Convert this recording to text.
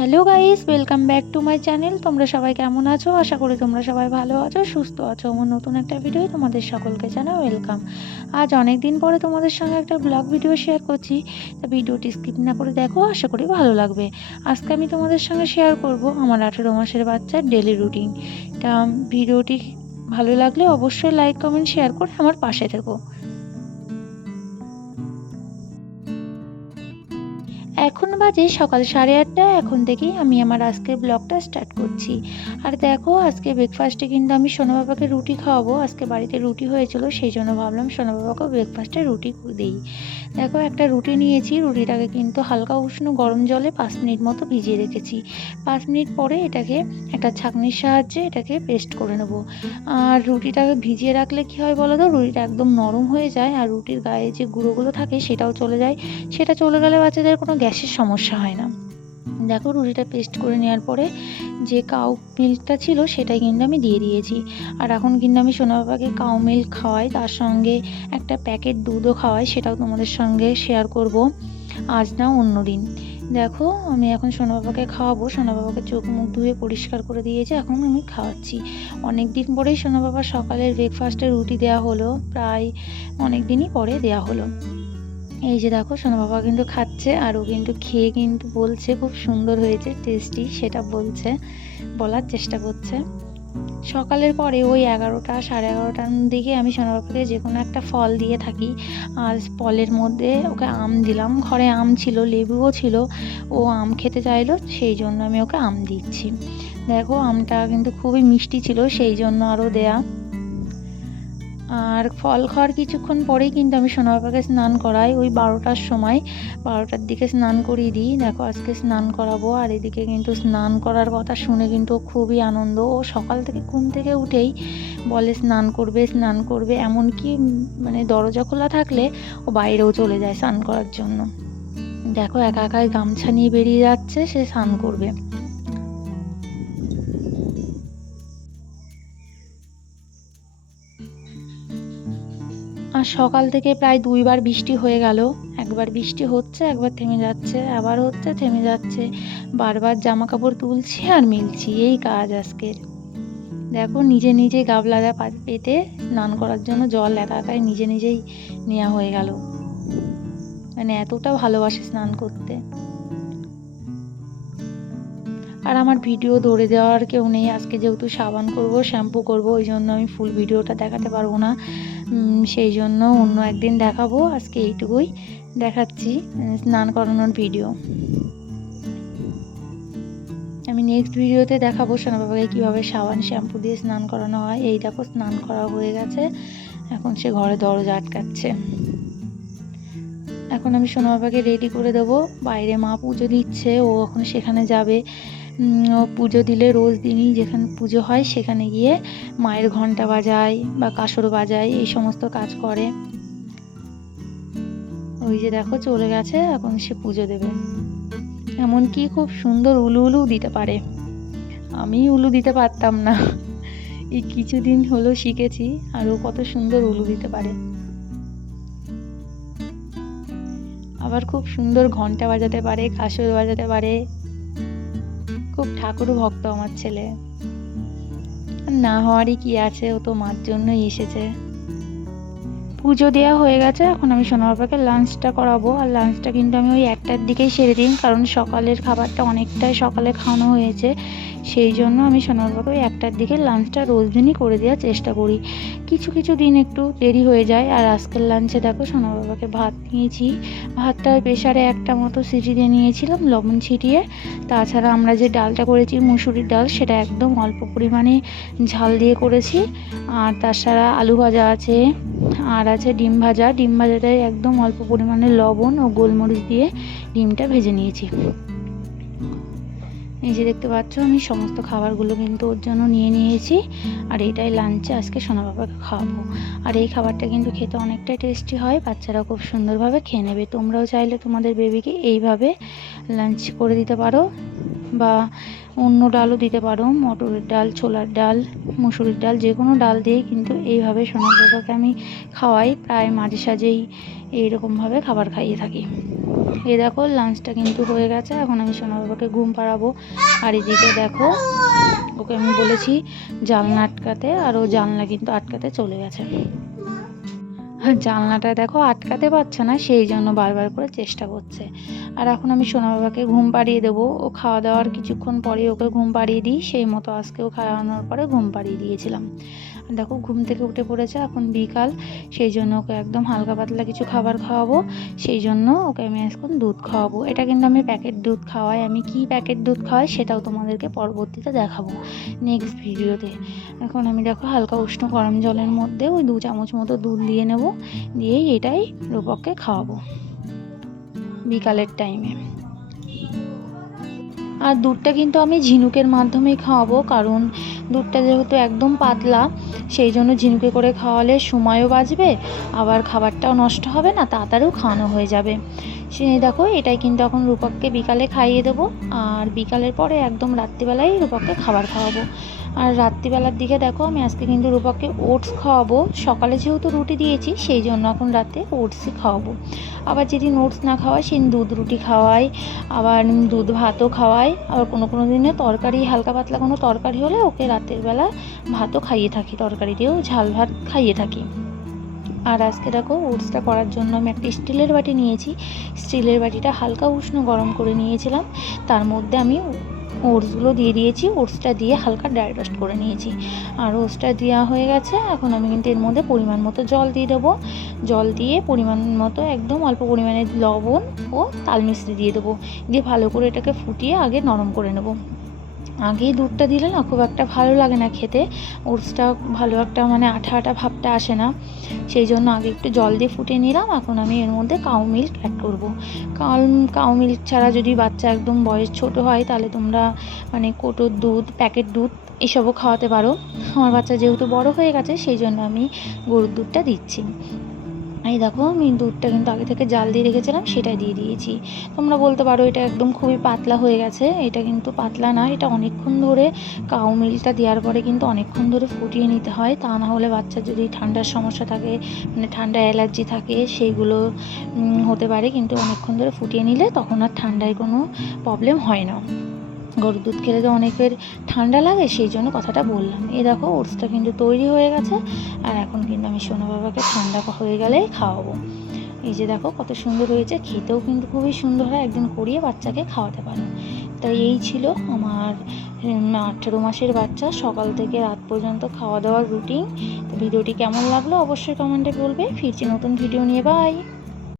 Hello guys, welcome back to my channel. তোমরা সবাই কেমন আছো? আশা করি তোমরা সবাই ভালো আছো, সুস্থ আছো। আমার নতুন একটা ভিডিও তোমাদের সকলকে জানাই ওয়েলকাম। আজ অনেক দিন পরে তোমাদের সঙ্গে একটা ব্লগ ভিডিও শেয়ার করছি। তা ভিডিওটি স্কিপ না করে দেখো, আশা করি ভালো লাগবে। আজকে আমি তোমাদের সঙ্গে শেয়ার করব আমার 18 মাসের বাচ্চার ডেলি রুটিন। তা ভিডিওটি ভালো লাগলে অবশ্যই লাইক কমেন্ট শেয়ার করে আমার পাশে থেকো। এখন বাজে সকাল 8:30। এখন থেকেই আমি আমার আজকের ব্লগটা স্টার্ট করছি। আর দেখো, আজকে ব্রেকফাস্টে কিন্তু আমি সোনা বাবাকে রুটি খাওয়াবো। আজকে বাড়িতে রুটি হয়েছিল, সেই জন্য ভাবলাম সোনা বাবাকেও ব্রেকফাস্টে রুটি দিই। দেখো, একটা রুটি নিয়েছি। রুটিটাকে কিন্তু হালকা উষ্ণ গরম জলে 5 মিনিট মতো ভিজিয়ে রেখেছি। 5 মিনিট পরে এটাকে একটা ছাঁকনির সাহায্যে এটাকে পেস্ট করে নেব। আর রুটিটাকে ভিজিয়ে রাখলে কী হয় বলো তো, রুটিটা একদম নরম হয়ে যায়, আর রুটির গায়ে যে গুঁড়োগুলো থাকে সেটাও চলে যায়। সেটা চলে গেলে বাচ্চাদের কোনো গ্যাসের সমস্যা হয় না। দেখো, রুটিটা পেস্ট করে নেওয়ার পরে যে কাউ মিল্কটা ছিল সেটাই কিন্তু আমি দিয়ে দিয়েছি। আর এখন কিন্তু আমি সোনা বাবাকে কাউ মিল্ক খাওয়াই, তার সঙ্গে একটা প্যাকেট দুধও খাওয়াই, সেটাও তোমাদের সঙ্গে শেয়ার করব আজ না অন্য দিন। দেখো, আমি এখন সোনা বাবাকে খাওয়াবো। সোনা বাবাকে চোখ মুখ ধুয়ে পরিষ্কার করে দিয়েছে, এখন আমি খাওয়াচ্ছি। অনেক দিন পরেই সোনা বাবার সকালের ব্রেকফাস্টে রুটি দেওয়া হলো, প্রায় অনেক দিনই পরে দেওয়া হলো। এই যে দেখো, সোনা বাবা কিন্তু খাচ্ছে, আর ও কিন্তু খেয়ে কিন্তু বলছে খুব সুন্দর হয়েছে, টেস্টি, সেটা বলার চেষ্টা করছে। সকালের পরে ওই 11টা 11:30টার দিকে আমি সোনা বাবাকে যে কোনো একটা ফল দিয়ে থাকি। আর ফলের মধ্যে ওকে আম দিলাম। ঘরে আম ছিল, লেবুও ছিল। ও আম খেতে চাইলো, সেই জন্য আমি ওকে আম দিচ্ছি। দেখো, আমটা কিন্তু খুবই মিষ্টি ছিল, সেই জন্য আরও দেয়া। আর ফল খাওয়ার কিছুক্ষণ পরেই কিন্তু আমি সোনা বাবাকে স্নান করাই। ওই 12টার সময়, 12টার দিকে স্নান করিয়ে দিই। দেখো, আজকে স্নান করাবো। আর এদিকে কিন্তু স্নান করার কথা শুনে কিন্তু খুবই আনন্দ। ও সকাল থেকে ঘুম থেকে উঠেই বলে স্নান করবে স্নান করবে, এমনকি মানে দরজা খোলা থাকলে ও বাইরেও চলে যায় স্নান করার জন্য। দেখো, একা একাই গামছা নিয়ে বেরিয়ে যাচ্ছে, সে স্নান করবে। আর সকাল থেকে প্রায় 2বার বৃষ্টি হয়ে গেল। একবার বৃষ্টি হচ্ছে, একবার থেমে যাচ্ছে, আবার হচ্ছে, থেমে যাচ্ছে। বারবার জামা কাপড় তুলছি আর মিলছি, এই কাজ আজকের। দেখো, নিজে নিজে গাবলাটা পেতে স্নান করার জন্য জল একা একাই নিজে নিজেই নেওয়া হয়ে গেল। মানে এতটা ভালোবাসে স্নান করতে। আর আমার ভিডিও ধরে দেওয়ার কেউ নেই। আজকে যেহেতু সাবান করব, শ্যাম্পু করব, ওই জন্য আমি ফুল ভিডিওটা দেখাতে পারবো না। সেই জন্য অন্য একদিন দেখাবো। আজকে এইটুকুই দেখাচ্ছি, স্নান করানোর ভিডিও। আমি নেক্সট ভিডিওতে দেখাবো সোনা বাবাকে কীভাবে সাবান শ্যাম্পু দিয়ে স্নান করানো হয়। এই দেখো, স্নান করা হয়ে গেছে, এখন সে ঘরে দরজা আটকাচ্ছে। এখন আমি সোনা বাবাকে রেডি করে দেবো। বাইরে মা পুজো দিচ্ছে, ও এখন সেখানে যাবে। ও পুজো দিলে রোজ দিনই যেখানে পুজো হয় সেখানে গিয়ে মায়ের ঘন্টা বাজায় বা কাসর বাজায়, এই সমস্ত কাজ করে। ওই যে দেখো, চলে গেছে, এখন সে পুজো দেবে। এমনকি খুব সুন্দর উলু উলু দিতে পারে। আমি উলু দিতে পারতাম না, এই কিছুদিন হলো শিখেছি। আর ও কত সুন্দর উলু দিতে পারে। আবার খুব সুন্দর ঘন্টা বাজাতে পারে, কাসর বাজাতে পারে। খুব ঠাকুর ভক্ত আমার ছেলে। না হওয়ারই কি আছে, ও তো মার জন্যই এসেছে। পুজো দেওয়া হয়ে গেছে, এখন আমি সোনা বাবাকে লাঞ্চটা করাবো। আর লাঞ্চটা কিন্তু আমি ওই 1টার দিকেই সেরে দিই, কারণ সকালের খাবারটা অনেকটাই সকালে খাওয়ানো হয়েছে। সেই জন্য আমি সোনা বাবাকে ওই 1টার দিকে লাঞ্চটা রোজ দিনই করে দেওয়ার চেষ্টা করি। কিছু কিছু দিন একটু দেরি হয়ে যায়। আর আজকের লাঞ্চে দেখো, সোনা বাবাকে ভাত নিয়েছি। ভাতটা ওই প্রেশারে একটা মতো সিটি দিয়ে নিয়েছিলাম, লবণ ছিটিয়ে। তাছাড়া আমরা যে ডালটা করেছি মুসুরির ডাল, সেটা একদম অল্প পরিমাণে ঝাল দিয়ে করেছি। আর তাছাড়া আলু ভাজা আছে, আর আছে ডিম ভাজা। ডিম ভাজাটায় একদম অল্প পরিমাণে লবণ ও গোলমরিচ দিয়ে ডিমটা ভেজে নিয়েছি। এই যে দেখতে পাচ্ছ, আমি সমস্ত খাবারগুলো কিন্তু ওর জন্য নিয়ে নিয়েছি। আর এটাই লাঞ্চে আজকে সোনা বাবাকে খাওয়াবো। আর এই খাবারটা কিন্তু খেতে অনেকটাই টেস্টি হয়, বাচ্চারা খুব সুন্দরভাবে খেয়ে নেবে। তোমরাও চাইলে তোমাদের বেবিকে এইভাবে লাঞ্চ করে দিতে পারো, বা অন্য ডালও দিতে পারো, মটরের ডাল, ছোলার ডাল, মুসুরির ডাল, যে কোনো ডাল দিয়েই কিন্তু এইভাবে সোনা বাবাকে আমি খাওয়াই। প্রায় মাঝে সাঝেই এইরকমভাবে খাবার খাইয়ে থাকি। এই দেখো লাঞ্চটা কিন্তু হয়ে গেছে, এখন আমি সোনা বাবাকে ঘুম পাড়াবো। আর এদিকে দেখো ওকে আমি বলেছি জানলা আটকাতে, আর ও জানলা কিন্তু আটকাতে চলে গেছে। জানলাটা দেখো আটকাতে পারছে না, সেই জন্য বারবার করে চেষ্টা করছে। আর এখন আমি সোনা বাবাকে ঘুম পাড়িয়ে দেবো। ও খাওয়া দাওয়ার কিছুক্ষণ পরে ওকে ঘুম পাড়িয়ে দিই, সেই মতো আজকেও খাওয়ানোর পরে ঘুম পাড়িয়ে দিয়েছিলাম। দেখো ঘুম থেকে উঠে পড়েছে, এখন বিকাল, সেই জন্য ওকে একদম হালকা পাতলা কিছু খাবার খাওয়াবো। সেই জন্য ওকে আমি এখন দুধ খাওয়াবো। এটা কিন্তু আমি প্যাকেট দুধ খাওয়াই। আমি কি প্যাকেট দুধ খাওয়াই সেটাও তোমাদেরকে পরবর্তীতে দেখাবো নেক্সট ভিডিওতে। এখন আমি দেখো হালকা উষ্ণ গরম জলের মধ্যে ওই 2 চামচ মতো দুধ দিয়ে নেব, দিয়েই এটাই রূপককে খাওয়াবো বিকালের টাইমে। আর দুধটা কিন্তু আমি ঝিনুকের মাধ্যমেই খাওয়াবো, কারণ দুধটা যেহেতু একদম পাতলা, সেই জন্য ঝিনুকে করে খাওয়ালে সময়ও বাঁচবে, আবার খাবারটাও নষ্ট হবে না, তাড়াতাড়িও খাওয়ানো হয়ে যাবে। সে দেখো এটাই কিন্তু এখন রূপককে বিকালে খাইয়ে দেবো। আর বিকালের পরে একদম রাত্রিবেলায় রূপককে খাবার খাওয়াবো। আর রাত্রিবেলার দিকে দেখো আমি আজকে কিন্তু রূপককে ওটস খাওয়াবো। সকালে যেহেতু রুটি দিয়েছি, সেই জন্য এখন রাতে ওটসই খাওয়াবো। আবার যেদিন ওটস না খাওয়াই সেদিন দুধ রুটি খাওয়াই, আবার দুধ ভাতও খাওয়াই। আবার কোনো দিনে তরকারি, হালকা পাতলা কোনো তরকারি হলে ওকে রাতের বেলা ভাতও খাইয়ে থাকি, তরকারি দিয়েও ঝাল ভাত খাইয়ে থাকি। আর আজকে দেখো ওটসটা করার জন্য আমি একটা স্টিলের বাটি নিয়েছি। স্টিলের বাটিটা হালকা উষ্ণ গরম করে নিয়েছিলাম, তার মধ্যে আমি ওটসগুলো দিয়ে দিয়েছি। ওটসটা দিয়ে হালকা ড্রাই রোস্ট করে নিয়েছি। আর ওটসটা দেওয়া হয়ে গেছে, এখন আমি কিন্তু এর মধ্যে পরিমাণ মতো জল দিয়ে দেবো। জল দিয়ে পরিমাণ মতো একদম অল্প পরিমাণে লবণ ও তাল মিশ্রি দিয়ে দেবো, দিয়ে ভালো করে এটাকে ফুটিয়ে আগে নরম করে নেব। আগেই দুধটা দিলে না খুব একটা ভালো লাগে না খেতে, ওটসটা ভালো একটা মানে আঠা আঠা ভাবটা আসে না, সেই জন্য আগে একটু জল দিয়ে ফুটিয়ে নিলাম। এখন আমি এর মধ্যে কাউ মিল্ক অ্যাড করবো। কাউ মিল্ক ছাড়া যদি বাচ্চা একদম বয়স ছোট হয়, তাহলে তোমরা মানে কোটোর দুধ, প্যাকেট দুধ এসবও খাওয়াতে পারো। আমার বাচ্চা যেহেতু বড় হয়ে গেছে, সেই জন্য আমি গরুর দুধটা দিচ্ছি। এই দেখো আমি দুধটা কিন্তু আগে থেকে জাল দিয়ে রেখেছিলাম, সেটাই দিয়ে দিয়েছি। তোমরা বলতে পারো এটা একদম খুবই পাতলা হয়ে গেছে, এটা কিন্তু পাতলা না, এটা অনেকক্ষণ ধরে কাউ মিল্কটা দেওয়ার পরে কিন্তু অনেকক্ষণ ধরে ফুটিয়ে নিতে হয়, তা না হলে বাচ্চার যদি ঠান্ডার সমস্যা থাকে, মানে ঠান্ডা অ্যালার্জি থাকে, সেইগুলো হতে পারে। কিন্তু অনেকক্ষণ ধরে ফুটিয়ে নিলে তখন আর ঠান্ডায় কোনো প্রবলেম হয় না। গরুর দুধ খেলে তো অনেকের ঠান্ডা লাগে, সেই জন্য কথাটা বললাম। এই দেখো ওটসটা কিন্তু তৈরি হয়ে গেছে, আর এখন কিন্তু আমি সোনা বাবাকে ঠান্ডা হয়ে গেলেই খাওয়াবো। এই যে দেখো কত সুন্দর হয়েছে, খেতেও কিন্তু খুবই সুন্দর হয়, একদিন করিয়ে বাচ্চাকে খাওয়াতে পারো। তাই এই ছিল আমার 18 মাসের বাচ্চা সকাল থেকে রাত পর্যন্ত খাওয়া দাওয়ার রুটিন। তো ভিডিওটি কেমন লাগলো অবশ্যই কমেন্টে বলবে। ফিরছি নতুন ভিডিও নিয়ে, বাই।